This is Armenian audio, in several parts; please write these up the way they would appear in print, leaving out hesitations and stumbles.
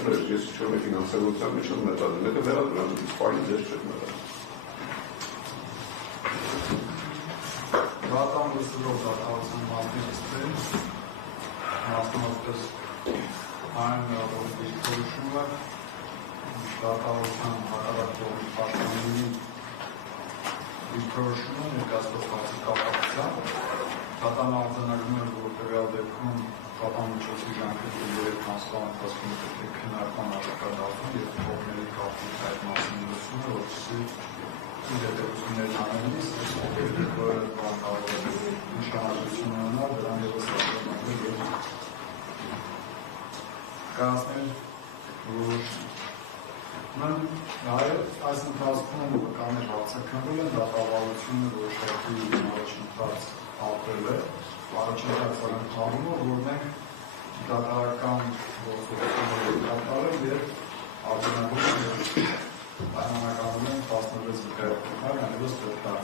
ես չեմ ֆինանսավորության մեջ եմ մտածում, դա վերադրանից ֆայլ դեր չեմ մտածում։ Դատան լսելով դատավության մասնիկստին, մասնավորապես այն որ դիրքորոշումը դատավության հակառակողի պաշտպանների դիրքորոշումը ներկայացված հարցի կապակցությամբ դատան արձանագրում է, որ տվյալ դեպքում կապամիջոցի ժամկետը 3 ամսվա ընթացքում պետք է քննարկման արտակարգում եւ կողմերի կապի այդ մասին լսումը, որպեսզի հետևություններն անելիս որը կարող է նշանակություն ունենալ դրան ևս արձանագրել եւ կայացնել, որ նաև այս ընթացքում կաներ հարցաքննվել են դատավարությունը որոշակի առաջընթաց ապրել է, առաջընթաց ընթանում, որ մենք դատարական գործողությունները կատարել եւ արձանագրում պայմանականորեն 16 վկայություններ, այնպես պետք է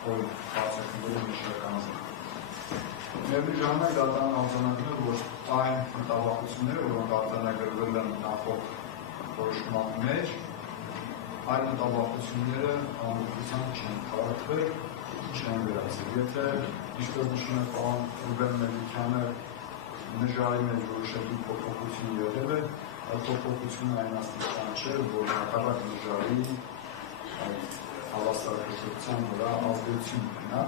հարցաքննելու մշականազան։ Միևնույն ժամանակ դատարան արձանագրում է, որ այն մտավախությունները, որոնք արձանագրվել են նախորդ որոշման մեջ, այդ մտավախությունները ամբողջությամբ չեն քարոզվել, չեն վերացել։ Եթե ինչպես նշում է պարոն Ռուբեն Մելիքյանը նժարի մեջ որոշակի փոփոխություն եղել է, այդ փոփոխությունը այն աստիճան չէ, որ հակառակ նժարի հավասարակշռության վրա ազդեցություն ունենա։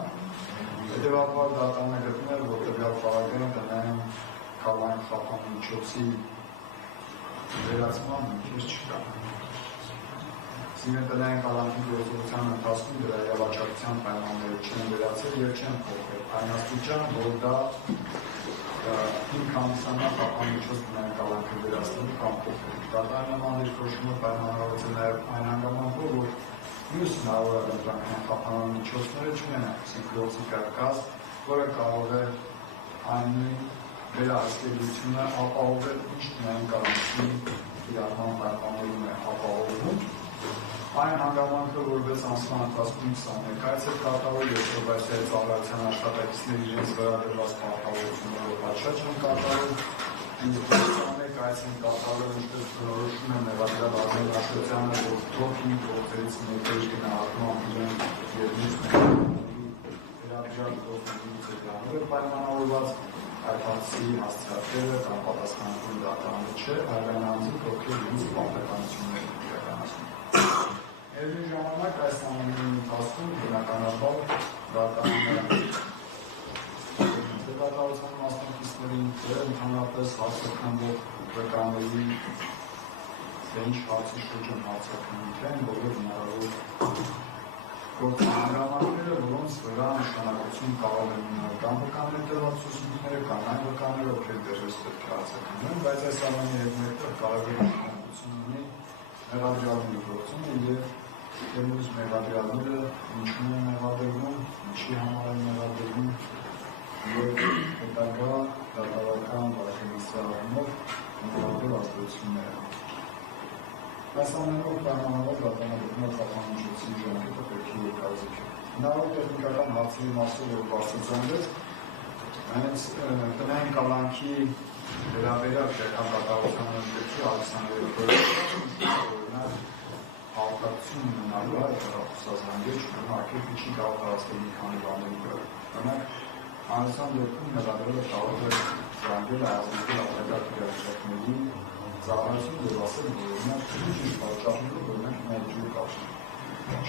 Հետևաբար դատարանը գտնում է, որ տվյալ պարագայում տնային կալային խափամիջոցի վերացման հիմքեր չկա։ Սինը տնային կալանքի գործողության ընթացքում դրա իրավաչափության պայմանները չեն վերացել եւ չեն փոխվել։ Այն աստիճան, որ դա 5 ամսանա խափամիջոց տնային կալանքը վերացնելու կամ փոխելու։ Դատարանի նման դիրքորոշումը պայմանավորված է նաեւ այն հանգամանքով, որ մյուս հնարավոր ընտրանքային խափամիջոցները չունեն այսինքն գործի կարգած, որը կարող է այն վերահսկելիությունը ապահովել ինչ տնային կալանքի իրական պայմաններում է ապահովում։ Այն հանգամանքը, որ 6 ամսվա ընթացքում 21 այց է կատարվել, եւ պրոբացիայի ծառայության աշխատակիցների իրենց վերագրված պարտավորությունները հաշվի չեն կատարել, 21 այց են կատարվել, ինչպես բնորոշում է մեղադրյալ Արմեն Աշոտյանը, որ թոփի գործերից մեկի գնահատման իրեն եւ մյուս վերաբերյալ գործերից է դրանով պայմանավորված այդ հարցի հասցեատերը կամ պատասխանատուն դատարանը չէ, այլ այն անձինք, ովքեր իրենց պարտականությունները են իրականացնում։ Միևնույն ժամանակ այս ամենի ընթացքում բնականաբար դատարանը դատավարության մասնակիցներին ընդհանրապես հարցաքննող վկաների ինչ հարցի շուրջ են հարցաքննիչ են, բոլոր հնարավոր գործահանգամանքները, որոնց վրա նշանակություն կարող են ունենալ կամ վկաների տված ցուցմունքները, կամ այն վկաները, ովքեր դեռևս պետք է հարցաքննեն, բայց այս ամենի հետ մեկտեղ կարևոր նշանակություն ունի մեղադրյալների գործումը եւ մյուս մեղադրյալները ինչու են մեղադրվում, ինչի համար են մեղադրվում եւ հետագա դատավարական բարեփոխումով հնարավոր ազդեցությունները։ Այս ամենով պայմանավորված դատարանագործման խափամիջոցի ժամկետը պետք է երկարաձգել։ Հնարավոր տեխնիկական հարցերի մասով որ բարձրացնելուց հենց տնային կալանքի վերաբերյալ քրեական դատավարության ընկերքի Ալեքսանդրի հաղորդակցություն ունենալու այդ հեռախոսազանգեր չունակել չի կարող հարցնել մի քանի բաների վրա։ Օրինակ անձան դեպքում մեղադրելը կարող է զանգել ազդեցել արտակարգ իրավիճակների ծառայություն եւ ասել, որ օրինակ ինչ պատճառներով օրինակ մեր ջուր կապում։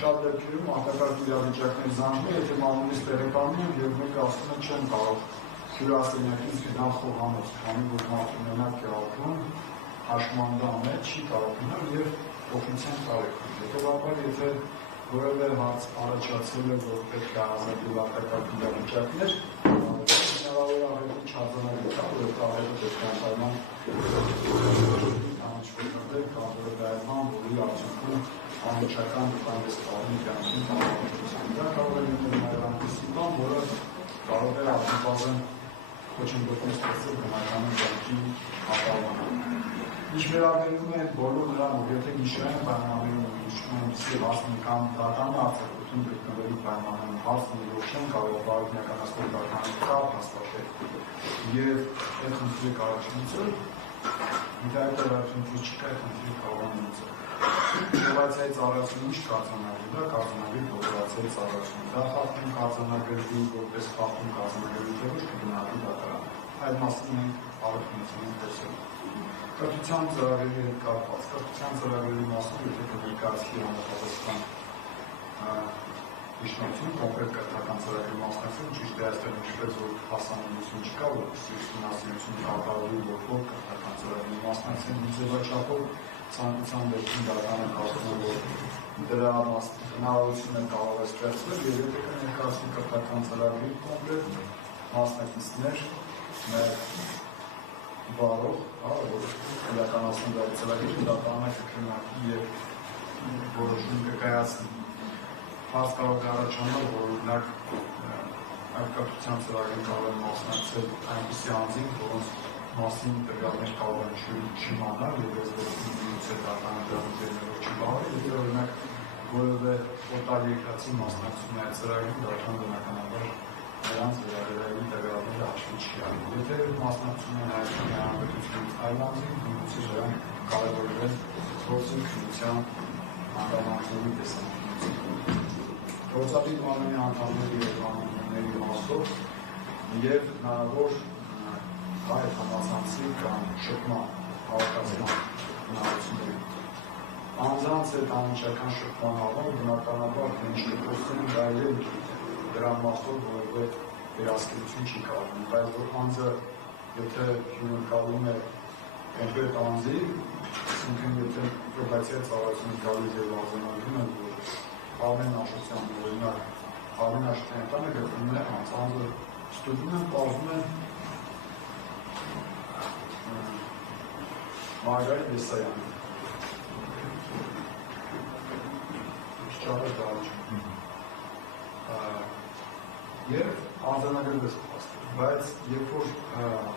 Շատ դեպքերում արտակարգ իրավիճակներ զանգում, եթե մամուլից տեղեկանում են եւ մեկը ասում է չեմ կարող հյուրասենյակից գնալ խոհանոց, քանի որ մարտունենակ է ապրում, հաշմանդամ է, չի կարող գնալ եւ օգնության տարեկան։ Հետևաբար, եթե որևէ հարց առաջացել է, որ պետք է ազատել արտակարգ իրավիճակներ, հնարավոր աղետի չարձանագրել, որ աղետը պետք է անպայման անչվետներ կամ որևէայման, որի արդյունքում անմիջական վտանգ սպառնի կյանքին կամ անմիջության։ Դա կարող է լինել նաև այնպիսի բան, որը կարող է առնվազն խոչընդոտում ստեղծել բնականոն կյանքի ապահովման։ Ինչ վերաբերում է բոլոր նրան, որ եթե գիշերային պայմաններում ինչպիսի հարցն կամ դատարանի արձակուրդում գտնվելու պայմաններում հարցն որ չեն կարող բարոյականացնել դատարանի կապ հաստատել եւ այդ խնդիրը առաջացնել Միտայրություն ցույց չկա, խնդիրը կարող է լուծել։ Ինովացիայի ծառայությունը ինչ կարձանագրի դա, կարձանագրի կոոպերացիայի ծառայությունը։ Դա խախտում կարձանագրի, որպես խախտում կարձանագրի թե ոչ կգնահատի դատարանը։ Այդ մասին մենք առողջություն ենք խոսել։ Կրթության ծրագրերի հետ կապված, կրթության ծրագրերի մասով եթե կներկայացվի համապատասխան իշխանություն, կոնկրետ կրթական ծրագրի մասնակցել, ճիշտ է այստեղ ինչպես որ հասանելիություն չկա, որպեսզի ուսումնասիրություն կատարվի, որ կրթական ծրագրի մասնակցել ձևաչափով ցանկության դեպքում դատարանը կարծում է, որ դրա հնարավորությունը կարող է ստեղծվել, եւ եթե կներկայացվի կրթական ծրագրի կոնկրետ մասնակիցներ, մեր բարող, որ իրականացնում դա ծրագիրը դատարանը կքննարկի եւ որոշում կկայացնի։ Հարց կարող է առաջանալ, որ օրինակ այդ կրթության ծրագրին կարող են մասնակցել այնպիսի անձինք, որոնց մասին տվյալներ կարող են չիմանալ եւ ես դատարանը դրանով չբավարարի, եթե օրինակ որևէ օտար երկրացի մասնակցում է այդ ծրագրին, դատարանը բնականաբար նրանց վերաբերյալ տվյալները հաշվի չի առնում։ Եթե մասնակցում են Հայաստանի Հանրապետությունից այլ անձինք, նույնիսկ նրանք կարևորել գործի քննության անդամակցելու տեսանկյունից։ Գործադիր կանոնի անդամների եւ կանոնների մասով եւ հնարավոր հայ համացանցի կամ շփման հավաքածման հնարավորությունների անձանց այդ անմիջական շփման առումով բնականաբար թե ինչ կփոխվեն դա էլ դրա մասով որևէ վերահսկողություն չի կարողանում, բայց որ անձը եթե հյուրընկալում է կոնկրետ անձի, այսինքն եթե պրոբացիայի ծառայությունը գալիս եւ արձանագրում է, որ Արմեն Աշոտյանը օրինակ Արմեն Աշոտյանի տանը գտնվում է անձը ստուգում են, պարզում են Մարգարիտ Եսայանը։ Չարը դարիչ։ Եվ արձանագրվեց փաստը, բայց երբ որ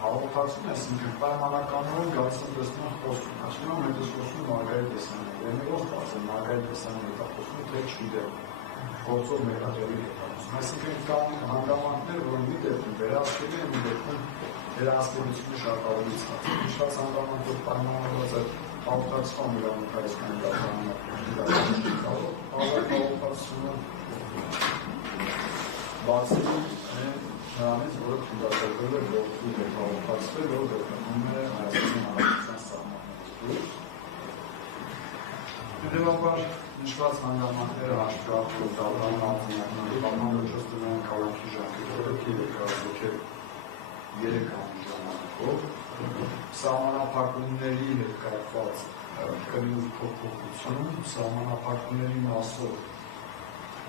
հաղորդակցում է, այսինքն պայմանականորեն գալիս են տեսնում խոսում, ասում եմ այդ խոսում Մարգարիտ Եսյանն է, եւ ով բացել Մարգարիտ Եսյանն է խոսում, թե չգիտեմ, գործով մեղադերի հետ խոսում, այսինքն կան հանգամանքներ, որ մի դեպքում վերահսկելի են, մի դեպքում վերահսկելիությունը շատ ավելի ցած է, շատ հանգամանք որ պայմանավորված է հաղորդակցման իրավունքայական դատարանը, հաղորդակցությունը բացելու նրանից, որը թույլատրվել է գործի հետ հաղորդակցվել, որ գտնվում է Հայաստանի Հանրապետության սահմաններից։ Հետևաբար նշված հանգամանքները հաշվի առնելով դատարանի արձանագրի պայմանավորված դրան կարգի ժամկետը երկարաժամկետ 3 ամիս ժամանակով սահմանափակումների հետ կապված կնույն փոփոխություն, սահմանափակումների մասով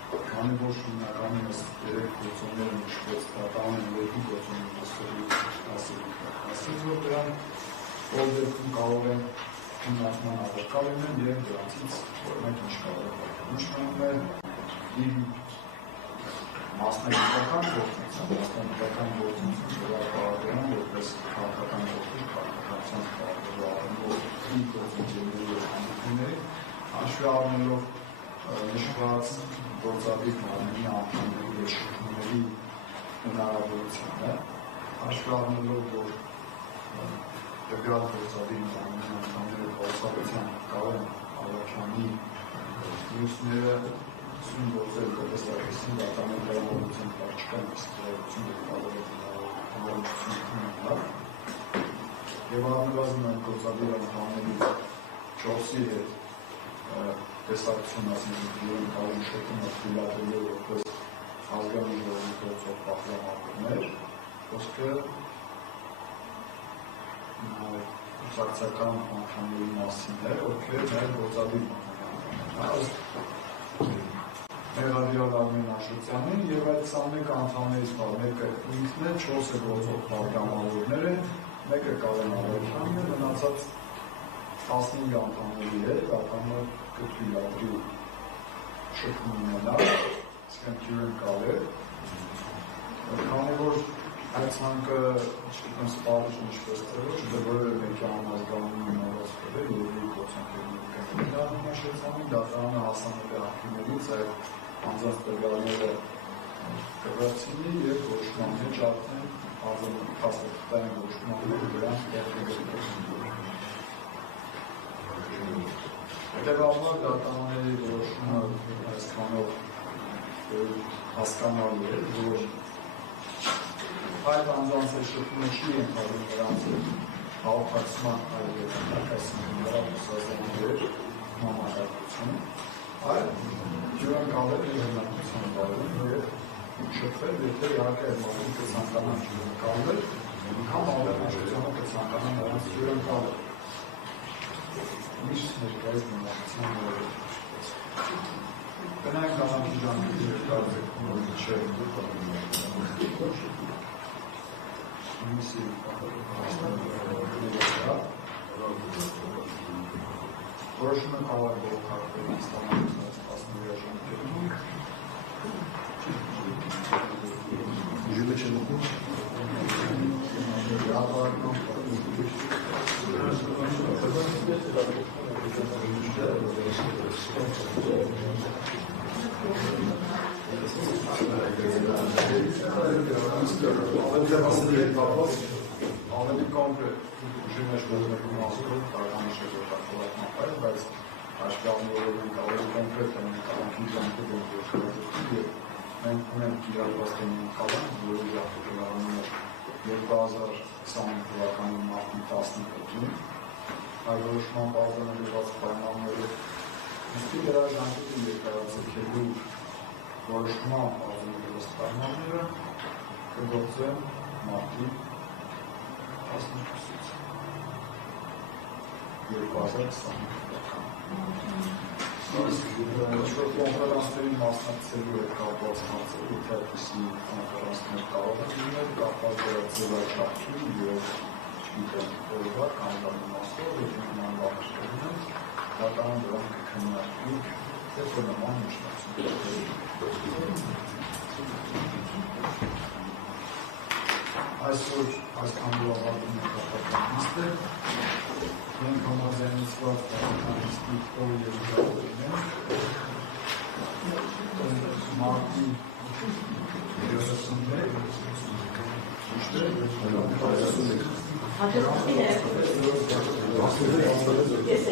քանի որ հիմնականինս 3 գործոններ նշվեց դատարանը 2 գործոններ ասել, որ դրան ով դեպքում կարող են քննարկման առարկա լինեն եւ դրանցից օրինակ ինչ կարող է նշվում է իր մասնագիտական գործունեություն վերաբերյալ որպես քաղաքական գործիք, քաղաքականության կառավարող իր գործընկերների հանդիպումների հաշվի առնելով նշված գործադիր մարմնի անդամների եւ շփումների հնարավորությունը, հաշվի առնելով, որ տվյալ գործադիր մարմնի անդամները գործողության կարող են առաքյանի մյուսները սուն գործել որպես ակեսին դատարանի դրամատուրգիան պարչկան իսկրայություն եւ հնարավորություն ունենալ եւ առնվազն այդ գործադիր անդամների 4-ի հետ տեսակցություն ասենք իրեն կարող շփումը թույլատրել որպես ազգային ժողովի գործող պահպանողներ, խոսքը ուսակցական անդամների մասին է, ովքեր նաև գործադիր մեղադրյալ Արմեն Աշոտյանին եւ այդ 21 անդամներից մեկը ինքն է 4 գործող պահպանողներ են, մեկը Կարեն Արաքյանն է, մնացած 15 անդամների հետ, դատարանը կթույլատրի շփում ունենալ, իսկն թյուրն կարել, քանի որ այդ ցանկը չգիտեմ սպառիչ ինչպես ծրոջ, որևէ մեկի անազգանունի նորացվել է երկու գործընկերների կողմից Աշոտյանին դատարանը հասանել է ակտիվներից այդ անձանց տվյալները կվերցնի եւ որոշման մեջ արդեն փաստաթղթային որոշմանները դրանց կարգավորել։ Հետևաբար դատարանների որոշումը այսքանով հասկանալի է, որ այդ անձանց շփումը չի ենթադրում նրանց հաղորդակցման այսինքն նրա ուսուցաններ համակարգություն, այլ հյուրընկալել իր հնարավորության բարում և շփվել, եթե իհարկե մարդիկ կցանկանան հյուրընկալել, անգամ ավելի հաշտությունը կցանկանան նրանց հյուրընկալել։ Միշտ ներկայիս մնացության որը Գնանք դանակի ժամկետի երկարձեքում, որ չէ միսի որոշումը կարող է բողոքարկվել ստանալուց 10 ժամկետում Ժիլը չէ մոքում ավելի կոնկրետ ուժիմեջ գոտնելու մասով կարանիշ է գործակալات մապայր, բայց հաշվառնորով ենք ավելի կոնկրետ են կալանքի ժամկետ են գործակալություն և մենք ունենք իրարվածքային կալան, որի արտիկլարանում է 2020 թվականի մարտի 15-ին հայրորոշման բազանելված պայմաններով ուստի դրա ժամկետի երկարաձգելու որոշման բազանելված պայմանները կգործեն մարտի 15-ից 2020 կոնֆերանսների մասնակցելու հետ կապված հարցեր, եթե այդպիսի կոնֆերանսներ կարող են լինել, կապված դրա ձևաչափի և չգիտեմ օրվա կամ մասով, եթե նման բաներ կլինեն, դատարան դրանք կքննարկվի, եթե նման միջնակցություններ։ Այսօր այսքանով ավարտում ենք հաղորդակցը, մենք համաձայնեցված հաղորդակցի օր և ժողովուրդն ենք, մարտի 31 Yes,